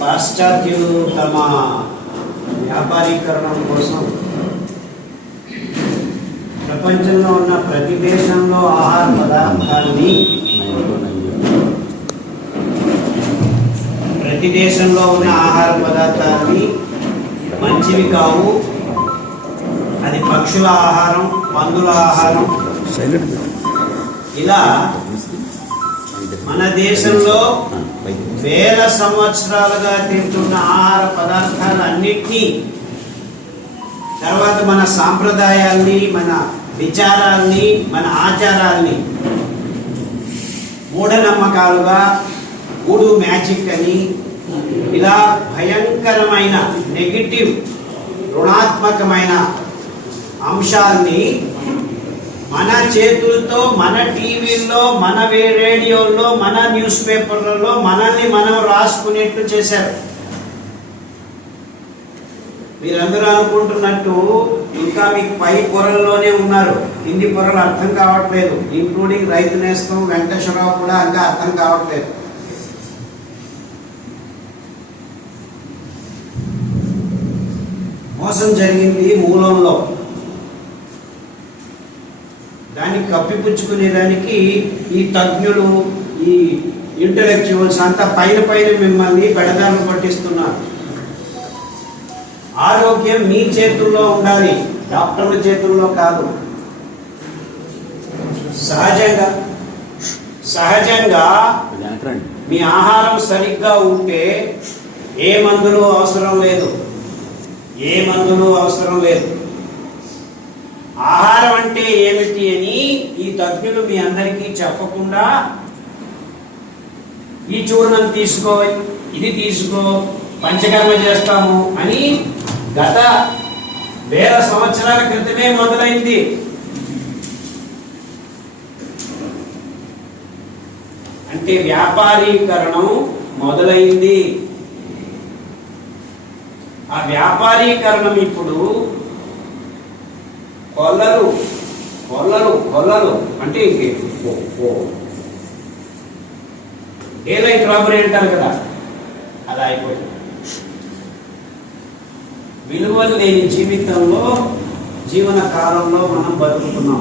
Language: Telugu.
పాశ్చాత్యులు తమ వ్యాపారీకరణం కోసం ప్రపంచంలో ఉన్న ప్రతి దేశంలో ఆహార పదార్థాన్ని ప్రతి దేశంలో ఉన్న ఆహార పదార్థాలని మంచివి కావు. అది పక్షుల ఆహారం పందుల ఆహారం. ఇలా మన దేశంలో వేల సంవత్సరాలుగా తింటున్న ఆహార పదార్థాలన్నింటినీ తర్వాత మన సాంప్రదాయాల్ని మన విచారాల్ని మన ఆచారాల్ని మూఢనమ్మకాలుగా ఊడు మ్యాజిక్ అని ఇలా భయంకరమైన నెగిటివ్ రుణాత్మకమైన అంశాల్ని మన చేతులతో మన టీవీల్లో మన రేడియోల్లో మన న్యూస్ పేపర్లలో మనల్ని మనం రాసుకునేట్టు చేశారు. మీరందరూ అనుకుంటున్నట్టు ఇంకా మీకు పై పొరల్లోనే ఉన్నారు. కింది పొరలు అర్థం కావట్లేదు. ఇంక్లూడింగ్ రైతు నేస్తం వెంకటేశ్వరరావు కూడా ఇంకా అర్థం కావట్లేదు. మోసం జరిగింది మూలంలో. దాన్ని కప్పిపుచ్చుకునేదానికి ఈ తజ్ఞులు ఈ ఇంటలెక్చువల్స్ అంతా పైన పైన మిమ్మల్ని బెడదారులు పట్టిస్తున్నారు. ఆరోగ్యం మీ చేతుల్లో ఉండాలి డాక్టర్ల చేతుల్లో కాదు. సహజంగా సహజంగా మీ ఆహారం సరిగ్గా ఉంటే ఏ మందులు అవసరం లేదు. ఏ మందులు అవసరం లేదు. ఆహారం అంటే ఏమిటి అని ఈ తజ్ఞులు మీ అందరికీ చెప్పకుండా ఈ చూర్ణం తీసుకో ఇది తీసుకో పంచకర్మ చేస్తాము అని గత వేల సంవత్సరాల క్రితమే మొదలైంది. అంటే వ్యాపారీకరణం మొదలైంది. ఆ వ్యాపారీకరణం ఇప్పుడు కొల్లలు కొల్లలు కొల్లలు అంటే ఇంకే. డే లైట్ రాబరీ అంటారు కదా అలా అయిపోయింది విలువలు లేని జీవితంలో జీవన కాలంలో మనం బతుకుతున్నాం.